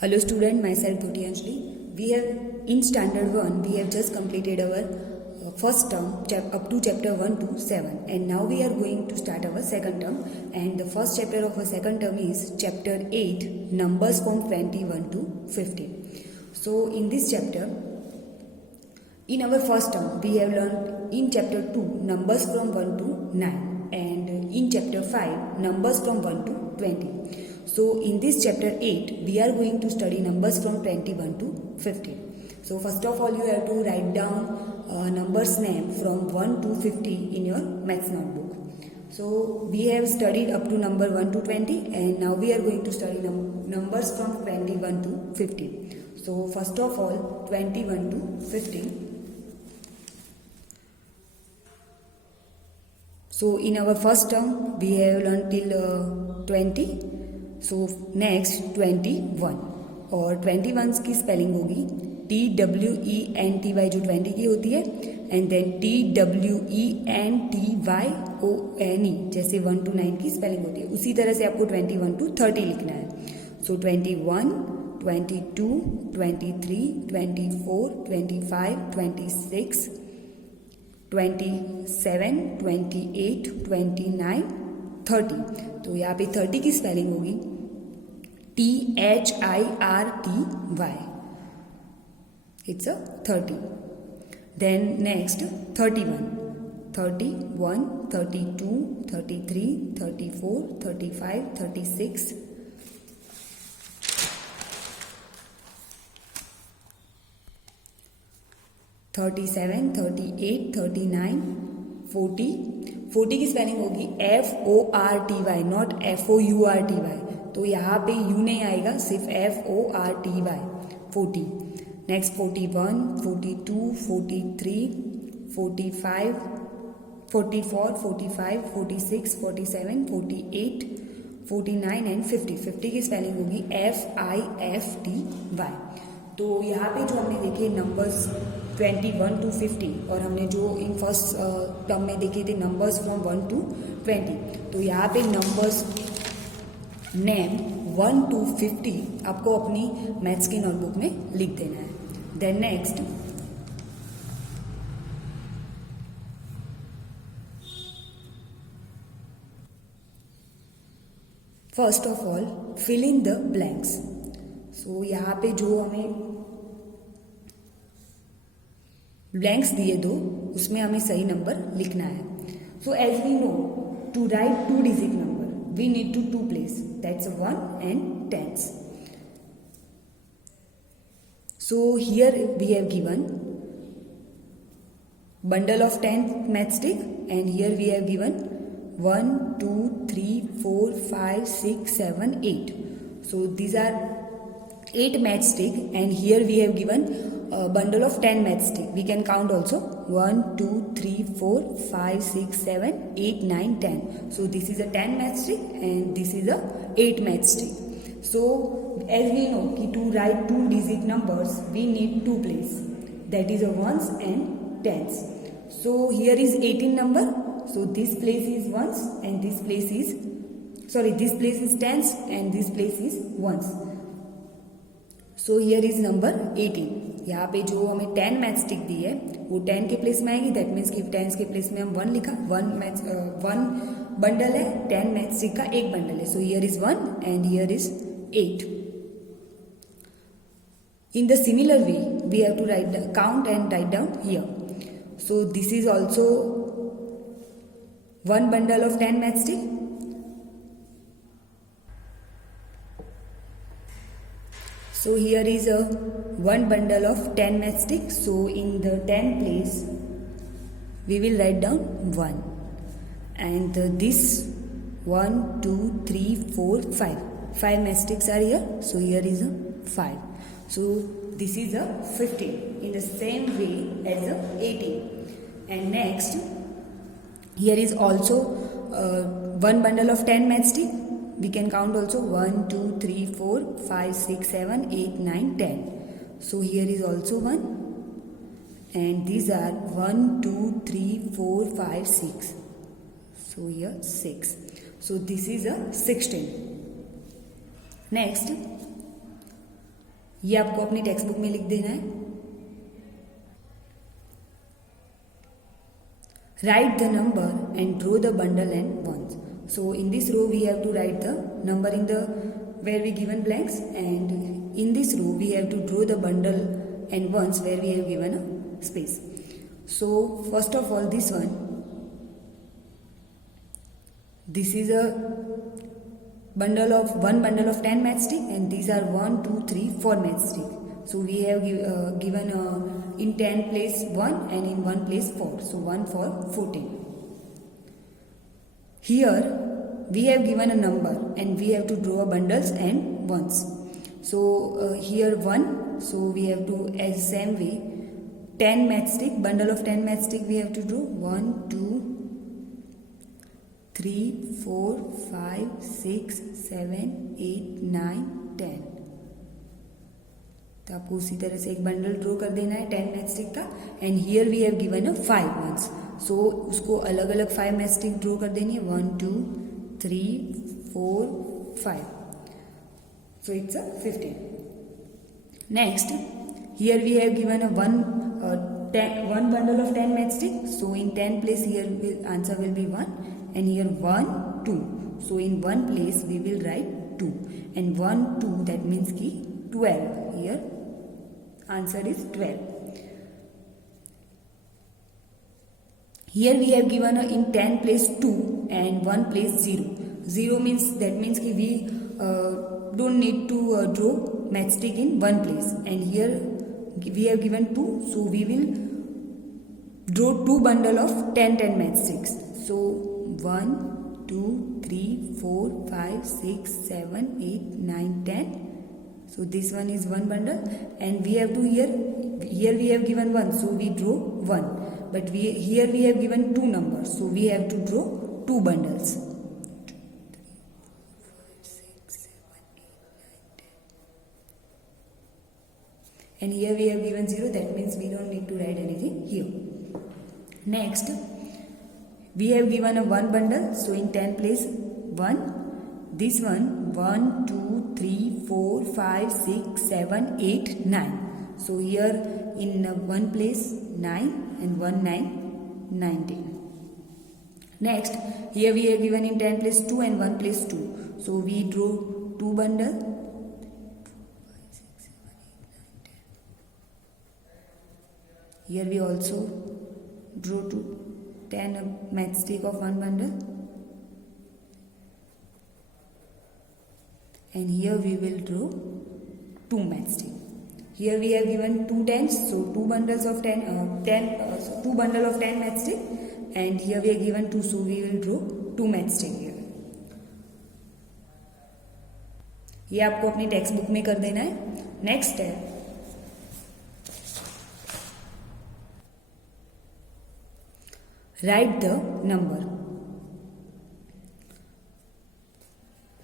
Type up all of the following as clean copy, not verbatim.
Hello student, myself Dhoti Anjali. We have in standard 1 we have just completed our first term up to chapter 1 to 7, and now we are going to start our second term, and the first chapter of our second term is chapter 8, numbers from 21 to 50. So in this chapter, in our first term we have learned in chapter 2 numbers from 1 to 9, and in chapter 5 numbers from 1 to 20. So in this chapter 8 we are going to study numbers from 21 to 50. So first of all you have to write down numbers name from 1 to 50 in your maths notebook. So we have studied up to number 1 to 20, and now we are going to study numbers from 21 to 50. So first of all 21 to 50. So in our first term we have learned till 20. So next 21 और 21 की spelling होगी TWENTY जो 20 की होती है, and then TWENTYONE जैसे 1 to 9 की spelling होती है. उसी तरह से आपको 21 to 30 लिखना है. सो 21, 22, 23, 24, 25, 26, 27, 28, 29, 30. तो यहाँ पे 30 की स्पेलिंग होगी THIRTY. It's a 30. Then next 31, 31, 32, 33, 34, 35, 36, 37, 38, 39, 40. 40 की स्पेलिंग होगी FORTY, नॉट FOURTY. तो यहाँ पे यू नहीं आएगा, सिर्फ FORTY. 40. Next 41, 42, 43, 45, 44, 45, 46, 47, 48, 49 and 50. 50 की स्पेलिंग होगी FIFTY. तो यहाँ पे जो हमने देखे नंबर्स 21 to 50, और हमने जो इन फर्स्ट टर्म में देखे थे नंबर्स फ्रॉम 1 to 20, तो यहाँ पे नंबर्स नेम 1 to 50 आपको अपनी मैथ्स की नोटबुक में लिख देना है. Then next first of all fill in the blanks. So यहाँ पे जो हमें ब्लैंक्स दिए दो उसमें हमें सही नंबर लिखना है. So as we know, to write 2 digit number we need to 2 place, that's 1 and 10s. So here we have given bundle of 10 matchstick, and here we have given 1 2 3 4 5 6 7 8. So these are 8 matchstick, and here we have given a bundle of 10 matchstick. We can count also 1 2 3 4 5 6 7 8 9 10. So this is a 10 matchstick and this is a 8 matchstick. So as we know कि to write 2 digit numbers we need 2 place, that is a ones and tens. So here is 18 number, so this place is ones and this place is tens and this place is ones. So here is number 18. यहाँ पे जो हमें 10 matchstick दी है वो 10 के place में आएगी. That means कि 10 के प्लेस में हम 1 लिखा. 1 बंडल है, 10 मैचस्टिक का एक बंडल है. So here is 1 and here is 8. In the similar way we have to write count and write down here. So this is also 1 bundle of 10 matchstick. So here is a 1 bundle of 10 matchstick. So in the 10 place we will write down 1, and this 1 2 3 4 5 matchsticks are here. So here is a 5. So this is a 15 in the same way as a 18. And next here is also 1 bundle of 10 matchstick. We can count also 1 2 3 4 5 6 7 8 9 10. So here is also 1, and these are 1 2 3 4 5 6. So here 6. So this is a 16. Next ये आपको अपनी text book में लिख देना है। Write the number and draw the bundle and once. So in this row we have to write the number in the where we given blanks, and in this row we have to draw the bundle and ones where we have given a space. So first of all, this is a bundle of 10 matchstick, and these are 1 2 3 4 matchstick. So we have given in 10 place 1 and in 1 place 4, so 1 for 14. Here we have given a number and we have to draw bundles and ones. So here 1, so we have to, as same way, 10 matchstick, bundle of 10 matchstick we have to draw 1 2 3 4 5 6 7 8 9 10. तो आपको उसी तरह से एक bundle draw कर देना है 10 matchstick का, and here we have given a 5 ones. So उसको अलग अलग 5 मैचस्टिक ड्रॉ कर देनी है 1 2 3 4 5. So it's a 15. Next, here we have given a one bundle of 10 matchstick. So in 10 place here answer will be 1, and here 1 2. So in 1 place we will write 2, and 1 2 that means ki 12. Here answer is 12. Here we have given in 10 place 2 and 1 place 0. 0 means that means ki we don't need to draw matchstick in 1 place, and here we have given 2, so we will draw 2 bundle of 10 matchsticks. So 1 2 3 4 5 6 7 8 9 10. So this one is 1 bundle, and we have to here we have given 1, so we draw 1, but here we have given 2 numbers, so we have to draw 2 bundles. And here we have given 0, that means we don't need to write anything here. Next, we have given a 1 bundle, so in 10 place 1, this one 1 2 3 4 5 6 7 8 9. So here in 1 place 9 and 1 9 19. Next, here we have given in 10 place 2 and 1 place 2, so we draw 2 bundle. Here we also draw 10 matchstick of 1 bundle, and here we will draw 2 matchstick. Here we have given 2 tens, so 2 bundles of 2 bundle of 10 matchstick, and here we have given 2, so we will draw 2 matchstick here. ये आपको अपनी text book में कर देना है. Next है write the number.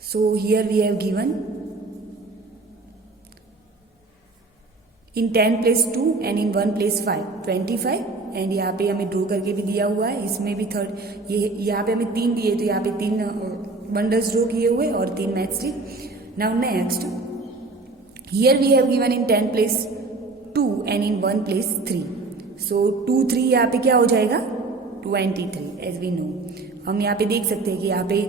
So here we have given in 10 place 2 and in 1 place 5 25, and यहाँ पे हमें ड्रॉ करके भी दिया हुआ है. इसमें भी थर्ड ये यहाँ पे हमें 3 दिए, तो यहाँ पे 3 बंडल्स ड्रॉ किए हुए और 3 matchstick. Now next, here we have given in 10 place 2 and in 1 place 3. सो 2 3 यहाँ पे क्या हो जाएगा 23, एज वी नो. हम यहाँ पे देख सकते हैं कि यहाँ पे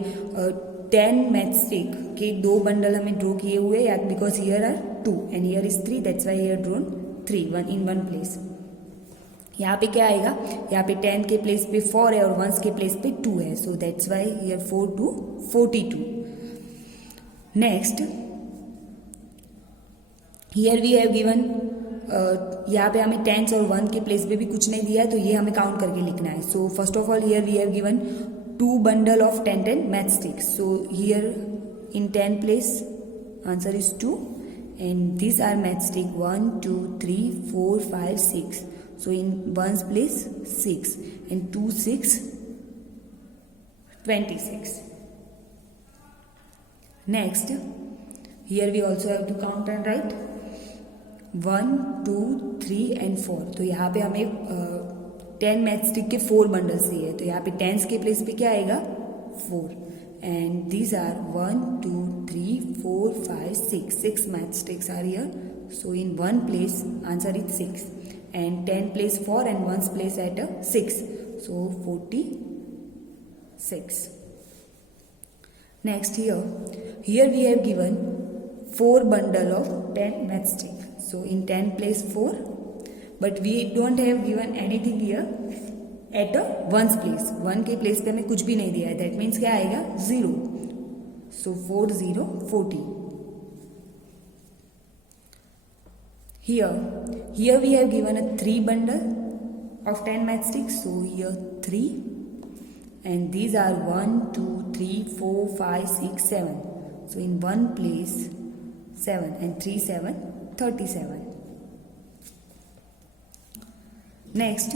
10 मैचस्टिक के 2 बंडल हमें ड्रॉ किए हुए हैं, because here are 2 and here is 3, that's why here drawn 3 1 in 1 place. यहाँ पे क्या आएगा, यहाँ पे 10 के प्लेस पे 4 है और 1 के प्लेस पे 2 है, so that's why here 4 2 42. Next, here we have given यहाँ पे हमें 10s और 1 के प्लेस पे भी कुछ नहीं दिया है, तो ये हमें काउंट करके लिखना है. So first of all here we have given 2 bundle of 10 matchsticks. So here in 10 place answer is 2, and this are matchstick 1 2 3 4 5 6. So in 1's place 6 and 2 6 26. Next, here we also have to count and write 1 2 3 and 4. तो यहाँ पे हमें 10 matchstick के 4 bundles दिए, तो यहाँ पे 10s के प्लेस पे क्या आएगा 4, and these are 1, 2, 3, 4, 5, 6. 6 matchsticks are here. So in one place, answer is 6. And 10 place 4 and 1's place at 6. So 46. Next here we have given 4 bundle of 10 matchstick. So in 10 place 4, but we don't have given anything here at a 1's place. 1 के place पे हमें कुछ भी नहीं दिया है. That means क्या आएगा 0. So 4 0 40. Here we have given a 3 bundle of 10 matchsticks. So here 3, and these are 1, 2, 3, 4, 5, 6, 7. So in one place 7 and 3 7 37. Next,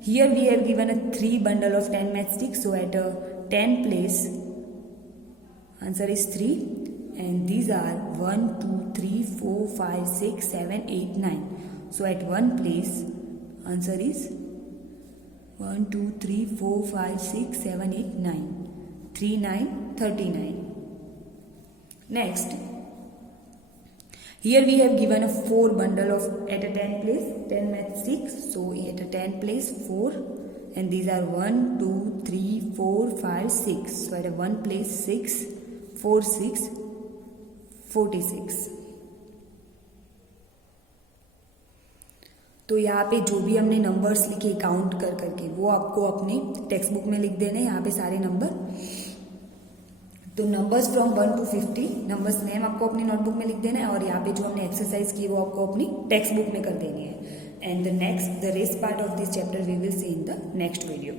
here we have given a 3 bundle of 10 matchsticks. So at a 10 place, answer is 3, and these are 1, 2, 3, 4, 5, 6, 7, 8, 9. So at one place, answer is 1, 2, 3, 4, 5, 6, 7, 8, 9. 3, 9, 39. Next, here we have given a 4 bundle of at a 10 place 10 matchsticks. So at a 10 place 4, and these are 1, 2, 3, 4, 5, 6. So at a 1 place 6, 4, 6, 46. तो यहाँ पे जो भी हमने numbers लिखे count कर करके वो आपको अपने टेक्स्ट बुक में लिख देने. यहाँ पे सारे नंबर, तो numbers from 1 to 50 numbers name आपको अपनी नोटबुक में लिख देना है, और यहाँ पे जो हमने एक्सरसाइज की वो आपको अपनी टेक्स्ट बुक में कर देनी है. And the rest part of this chapter we will see in the next video.